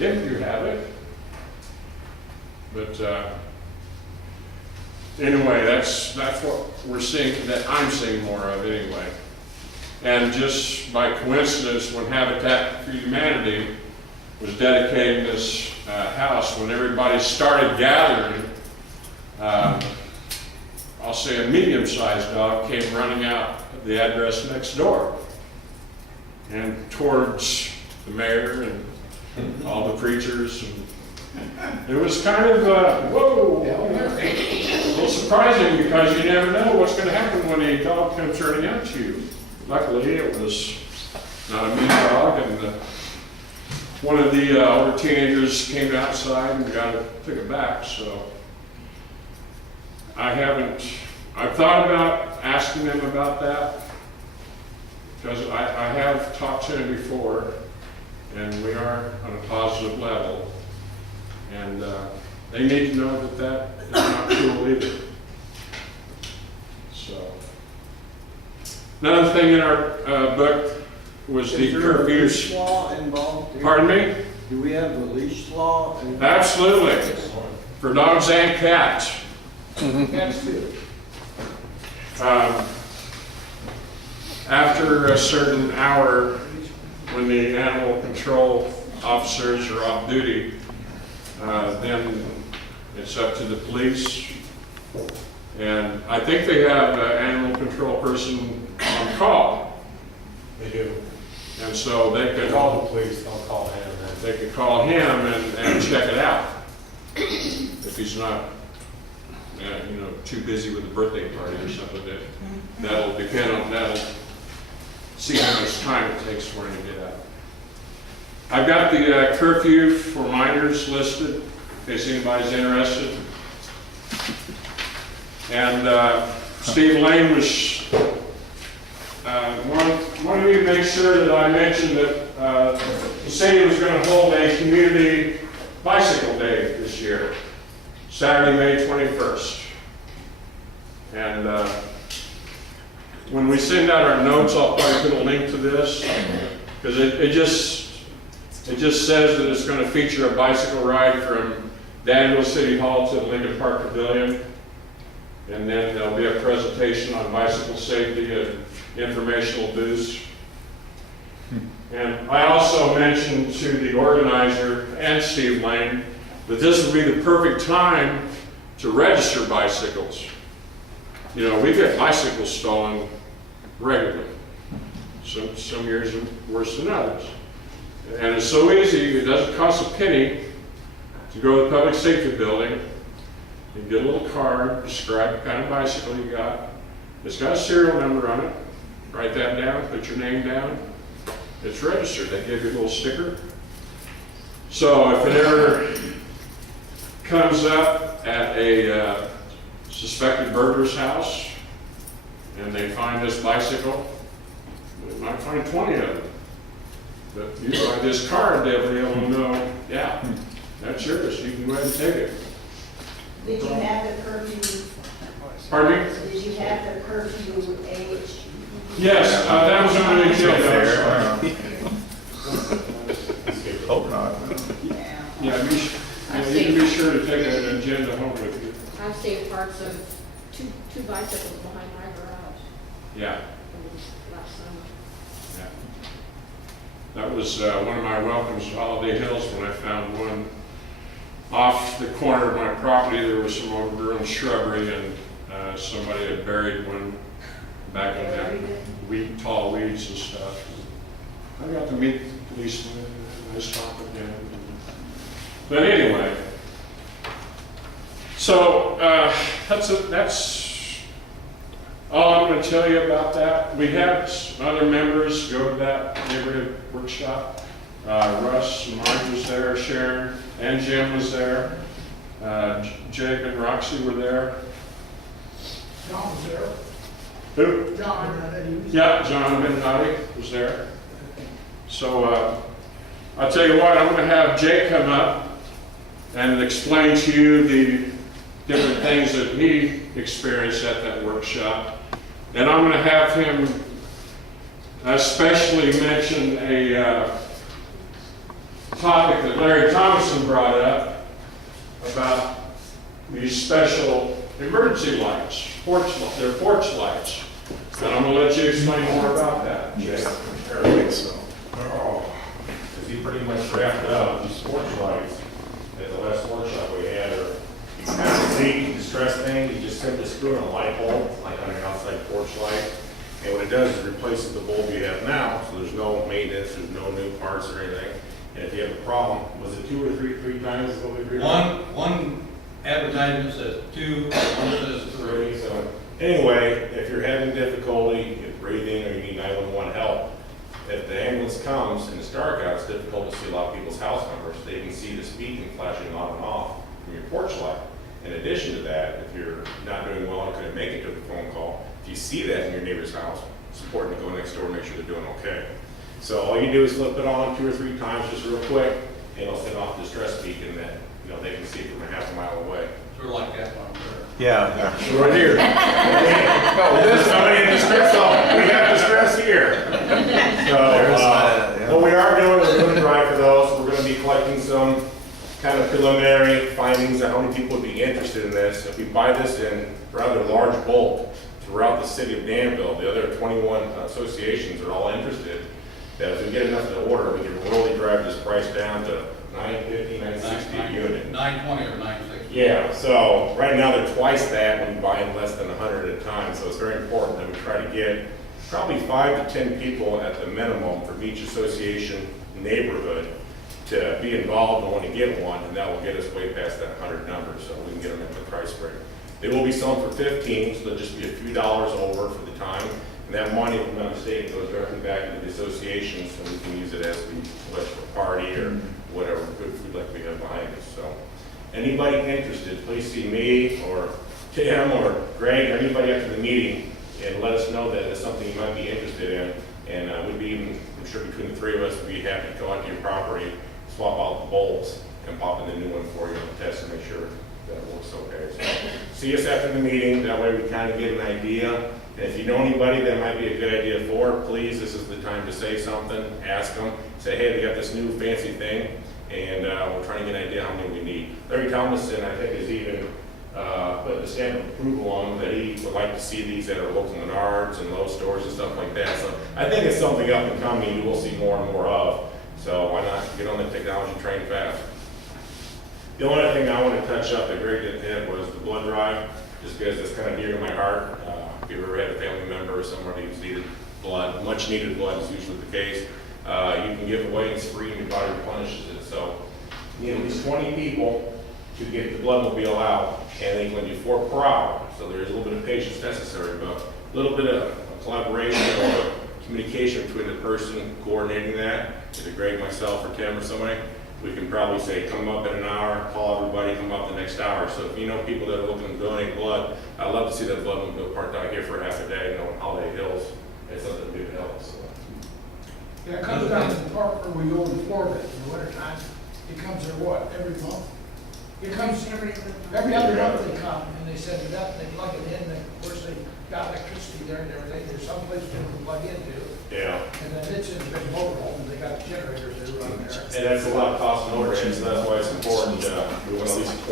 if you have it. But anyway, that's what we're seeing, that I'm seeing more of anyway. And just by coincidence, when Habitat for Humanity was dedicating this house, when everybody started gathering, I'll say a medium-sized dog came running out of the address next door and towards the mayor and all the preachers. And it was kind of, whoa, a little surprising, because you never know what's going to happen when a dog comes running out to you. Luckily, it was not a mean dog, and one of the older teenagers came outside and took it back. So I've thought about asking them about that, because I have talked to him before, and we are on a positive level. And they need to know that that is not cool either. So, another thing in our book was the curfews. Leash law involved here? Pardon me? Do we have the leash law? Absolutely. For dogs and cats. Cats too. After a certain hour, when the animal control officers are off duty, then it's up to the police. And I think they have an animal control person on call. They do. And so they could Call the police, don't call him. they could call him and check it out. If he's not, too busy with a birthday party or something, that'll depend on, that'll see how much time it takes for him to get out. I've got the curfew for minors listed, in case anybody's interested. And Steve Lane was, wanted me to make sure that I mentioned that the city was going to hold a community bicycle day this year, Saturday, May 21st. And when we send out our notes, I'll probably put a link to this, because it just says that it's going to feature a bicycle ride from Danville City Hall to the Lincoln Park Pavilion. And then there'll be a presentation on bicycle safety and informational booths. And I also mentioned to the organizer and Steve Lane that this would be the perfect time to register bicycles. We get bicycles stolen regularly. Some years are worse than others. And it's so easy, it doesn't cost a penny to go to the public safety building and get a little card, describe the kind of bicycle you got. It's got a serial number on it. Write that down, put your name down. It's registered. They give you a little sticker. So if it ever comes up at a suspected burglar's house and they find this bicycle, they might find 20 of them. But you by this card, they'll be able to know, yeah, that's yours. You can go ahead and take it. Did you have the curfew? Pardon me? Did you have the curfew age? Yes, that was only Hope not. Yeah, you can be sure to take an agenda home with you. I've saved parts of two bicycles behind my garage Yeah, last summer. yeah. That was one of my welcomes to Holiday Hills when I found one off the corner of my property. There was some overgrown shrubbery and somebody had buried one back in that tall weeds and stuff. I got to meet the policeman, nice talk with him. But anyway, so that's all I'm going to tell you about that. We had other members go to that neighborhood workshop. Russ and Marge was there, Sharon and Jim was there. Jake and Roxy were there. John was there. Who? John. Yeah, John Midnight was there. So I'll tell you what, I'm going to have Jake come up and explain to you the different things that he experienced at that workshop. And I'm going to have him especially mention topic that Larry Thomason brought up about these special emergency lights, they're porch lights. And I'm gonna let you explain more about that, Jay. I think so. Because he pretty much wrapped up these porch lights at the last workshop we had, or you can have a safety distress thing, you just simply screw in a light bulb, like on an outside porch light. And what it does is replaces the bulb you have now, so there's no maintenance, there's no new parts or anything. And if you have a problem, was it two or three times is what we agreed on? One advertisement says 2, one says 3. So anyway, if you're having difficulty with breathing or you need 911 help, if the ambulance comes and it's dark out, it's difficult to see a lot of people's house numbers. They can see the beacon flashing on and off from your porch light. In addition to that, if you're not doing well and couldn't make it to the phone call, if you see that in your neighbor's house, it's important to go next door and make sure they're doing okay. So all you do is flip it on 2 or 3 times just real quick, and it'll set off the distress beacon that they can see from a half a mile away. Sort of like that one there. Yeah. Right here. No, this is somebody in distress zone. We have distress here. So, what we are doing is doing a drive for those. We're going to be collecting some kind of preliminary findings of how many people would be interested in this. If we buy this in rather large bulk throughout the city of Danville, the other 21 associations are all interested. That if we get enough to order, we can really drive this price down to $950, $960 a unit. 920 or 960. Yeah, so right now they're twice that when you buy in less than 100 at a time, so it's very important that we try to get probably 5 to 10 people at the minimum from each association neighborhood to be involved and want to get one, and that will get us way past that 100 number, so we can get them at the price break. They will be selling for 15, so they'll just be a few dollars over for the time, and that money, if I'm not mistaken, goes directly back into the association, so we can use it as we wish for a party or whatever good food like we have behind us. So anybody interested, please see me or Tim or Greg or anybody after the meeting and let us know that it's something you might be interested in. And we'd be even, I'm sure between the 3 of us, would be happy to go out to your property, swap out the bulbs, and pop in the new one for you and test and make sure that it works okay. So see us after the meeting. That way we kind of get an idea. And if you know anybody that might be a good idea for, please, this is the time to say something, ask them, say, hey, they got this new fancy thing, and we're trying to get an idea how many we need. Larry Thomason, I think, has even put the stamp of approval on that he would like to see these at our local Menards and Lowe's stores and stuff like that. So I think it's something up and coming you will see more and more of. So why not get on the technology train fast? The only other thing I want to touch up that Greg did hit was the blood drive, just because it's kind of dear to my heart. If you've ever had a family member or somebody who's needed blood, much needed blood is usually the case, you can give away, it's free, and your body replenishes it. So you need at least 20 people to get the blood mobile out, and they can do 4 per hour. So there's a little bit of patience necessary, but a little bit of collaboration or communication between the person coordinating that, either Greg, myself, or Tim, or somebody. We can probably say, come up in an hour, call everybody, come up the next hour. So if you know people that are looking to donate blood, I'd love to see that blood mobile parked out here for half a day, in Holiday Hills. It's something to help. So. Yeah, it comes down to the park where we go in Florida in the wintertime. It comes there what, every month? It comes every other month they come and they send it up, they plug it in, and of course they got electricity there and everything. There's some place for them to plug into. Yeah. And then it's in a big motorhome, and they got generators that run there. And that's a lot of cost and overhead, so that's why it's important. We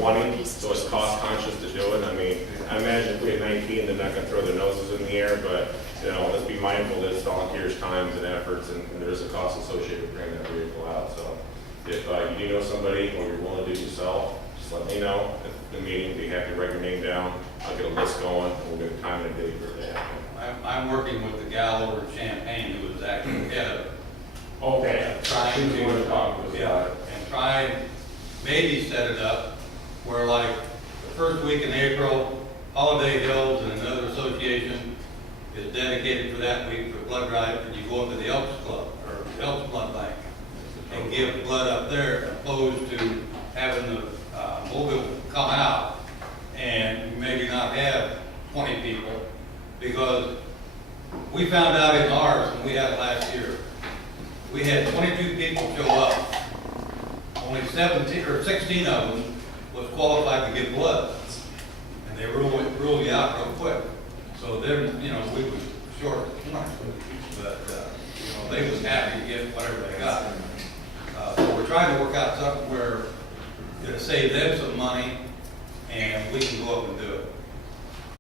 want at least 20, so it's cost conscious to do it. I mean, I imagine if we had 19, they're not going to throw their noses in the air, but let's be mindful that it's volunteers' times and efforts, and there is a cost associated with bringing that vehicle out. So if you do know somebody or you're willing to do it yourself, just let me know at the meeting. Be happy to write your name down. I'll get a list going, and we'll get a time and a date for that. I'm working with the gal over in Champaign who was actually head of Okay. trying to talk with and try maybe set it up where like the first week in April, Holiday Hills and another association is dedicated for that week for blood drive, and you go up to the Elks Club or Elks Blood Bank and give blood up there, opposed to having the mobile come out and maybe not have 20 people, because we found out in ours, and we had it last year, we had 22 people show up. Only 17 or 16 of them was qualified to give blood, and they rule you out real quick. So they're, we were short of 20, but they was happy to get whatever they got. So we're we're trying to work out something where it'll save them some money and we can go up and do it.